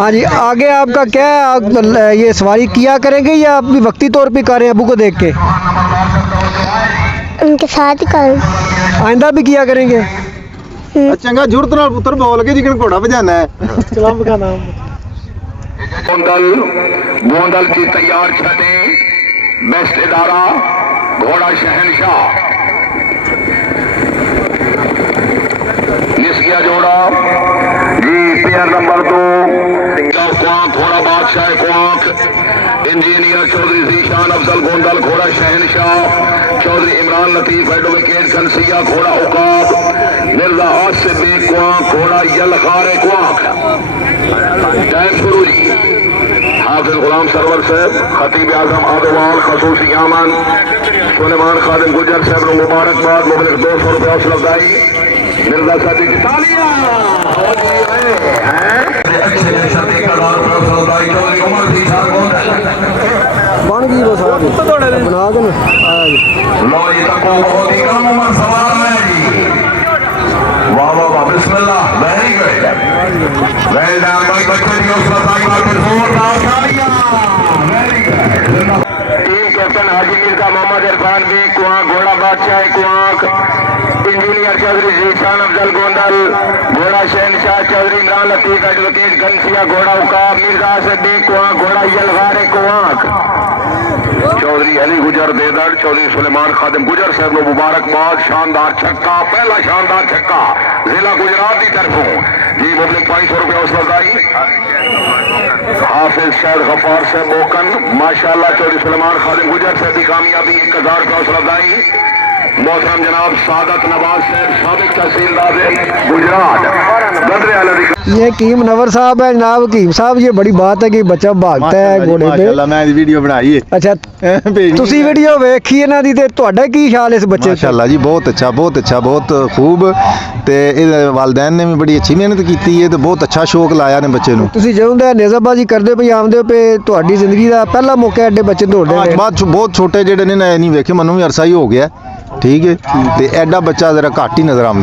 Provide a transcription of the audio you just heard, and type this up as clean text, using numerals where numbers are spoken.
हाँ जी, आगे आपका क्या है? आप ये सवारी किया करेंगे या आप भी वक्ती तौर पे कर रहे हैं अबू को देख के? उनके साथ ही कर आइंदा भी किया करेंगे? चंगा जुरत नाल पुत्र बोल के जिकन घोड़ा बजाना है। सलाम का नाम गोंदल की तैयार छतें बेस्ट इदारा घोड़ा शहनशाह निस्किया जोड़ा जी पेयर नंबर 2 क्वांक घोड़ा बादशाह क्वांक इंजीनियर चौधरी जीशान अफजल गोंदल घोड़ा शहनशाह चौधरी इमरान लतीफ एडवोकेट खनसिया घोड़ा उकाब मिर्जा आसिफ बेग क्वांक घोड़ा यलगार क्वांक टाइम शुरू जी हाफिज गुलाम सरवर साहब खतीब आजम आदवाल खसूसी यामन सुलेमान खादिम गुजर साहब ने मुबारकबाद मुबलिक 200 रुपये हौसला अफजाई मिर्जा सादी की तालियां बन गई वो सारा बना के लो ये तो बहुत ही कम उम्र सवाल है जी वाह वाह वाह बिस्मिल्लाह वेरी गुड वेल डन भाई बच्चे की हौसला अफजाई पर जोरदार तालियां वेरी गुड टीम कैप्टन हाजी मिर्जा मोहम्मद इरफान भी कुआं घोड़ा बादशाह कुआं इंजीनियर चौधरी जीशान अफजल गोंदल घोड़ा शहनशाह चौधरी इमरान लतीफ एडवोकेट घनसिया घोड़ा उकाब मिर्जा आसिफ बेग कुआं घोड़ा यलगार कुआंक चौधरी अली गुजर देदड़ चौधरी सुलेमान खादिम गुजर साहब को मुबारकबाद शानदार छक्का पहला शानदार छक्का जिला गुजरात की तरफों जी मुबलिक 500 रुपये हौसला अफजाई हाफिज शहर गफार साहब मोकन माशाल्लाह चौधरी सुलेमान खादिम गुजर साहब की कामयाबी 1000 रुपये हौसला अफजाई मोहतरम जनाब सादत नवाज साहब साबिक तहसीलदार गुजरात बदरे आला ये कीम नवर साहब है जनाब। कीम साहब ये बड़ी बात है कि बच्चा भागता है घोड़े पे। माशाल्लाह मैं वीडियो बनाई है। अच्छा ਤੁਸੀਂ ਵੀਡੀਓ ਵੇਖੀ ਇਹਨਾਂ ਦੀ ਤੇ ਤੁਹਾਡਾ ਕੀ ਖਿਆਲ ਇਸ ਬੱਚੇ ਤੇ? माशाल्लाह जी बहुत अच्छा बहुत खूब ਤੇ ਇਹਦੇ ਵਾਲਿदैन ਨੇ ਵੀ ਬੜੀ ਅੱਛੀ ਮਿਹਨਤ ਕੀਤੀ ਹੈ ਤੇ ਬਹੁਤ ਅੱਛਾ ਸ਼ੌਕ ਲਾਇਆ ਨੇ ਬੱਚੇ ਨੂੰ। ਤੁਸੀਂ ਜਦੋਂ ਦਾ ਨੇਜ਼ਾਬਾਜ਼ੀ ਕਰਦੇ ਪਈ ਆਉਂਦੇ ਪਏ ਤੁਹਾਡੀ ਜ਼ਿੰਦਗੀ ਦਾ ਪਹਿਲਾ ਮੌਕਾ ਐਡੇ ਬੱਚੇ ਦੌੜਦੇ ਨੇ। ਬਾਅਦ ਬਹੁਤ ਛੋਟੇ ਜਿਹੜੇ ਨੇ ਨਹੀਂ ਵੇਖੇ ਮੈਨੂੰ ਵੀ ਅਰਸਾ ਹੀ ਹੋ ਗਿਆ ਠੀਕ ਹੈ ਤੇ ਐਡਾ ਬੱਚਾ ਜ਼ਰਾ ਘੱਟ ਹੀ ਨਜ਼ਰ ਆਉਂਦਾ।